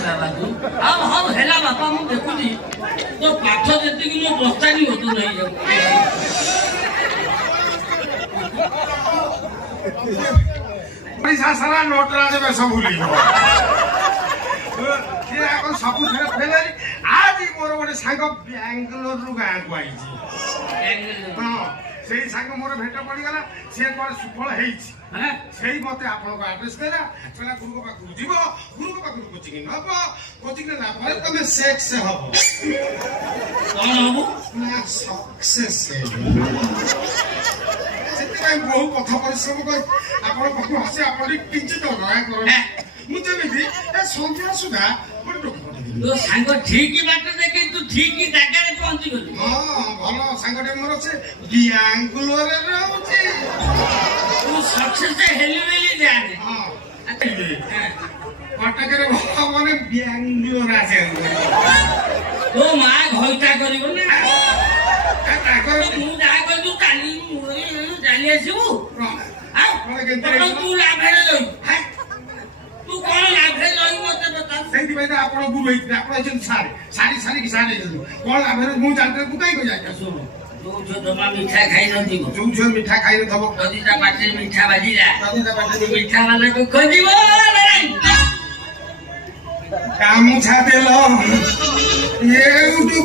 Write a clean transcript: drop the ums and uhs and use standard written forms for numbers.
बाबा तू हम हेला बापा मु देखुनी तो पाठ जति कि बस्तानी होतो नहीं जाऊ पैसा सारा नोट राजे में सब भूली ये अपन सब फेर फेलेली आज मोर गोटे सांग बेंगलोर रु गाँ को आई छी हां सेही सांग मोर भेट पड़ी गला से कोन सुफल हेछि हैं सेही मते आपन को एड्रेस देला चला गुरु को पाखु जीवो गुरु को पाखु कोचिंग नबो कोचिंग ना परे तमे सेक्स से हबो कोन हबो ना सक्सेस से सेति बहु कथा परिश्रम कर आपन पाखु हसे आपन किंचित नया करो मु जेमिति ए संध्या सुधा मोर टोक तो सांग ठीक बात देखे तू ठीक जगह रे पहुंची गलु हां भलो सांगटे मोर से बेंगलोर रे रहउची तू सक्सेस हेली वेली जाने हां कटक रे माने बेंगलोर आसे तो मां घोइटा करिवो ना ताकर मु जा कर तू काली जाली आसीबू आ तू लाभे लई तू कोन लाभे लई मते बता सेति भाई आपण गुरु हेति आपण जन सारी की सारी कोन लाभे मु जानते तू काई को जाय सुनो तू जो दमा मीठा खाई न दिबो जो जो मीठा खाई न थबो कदिता पाटे मीठा बाजी जा कदिता पाटे मीठा वाला को खोजिबो कामु छातेलो ये उठू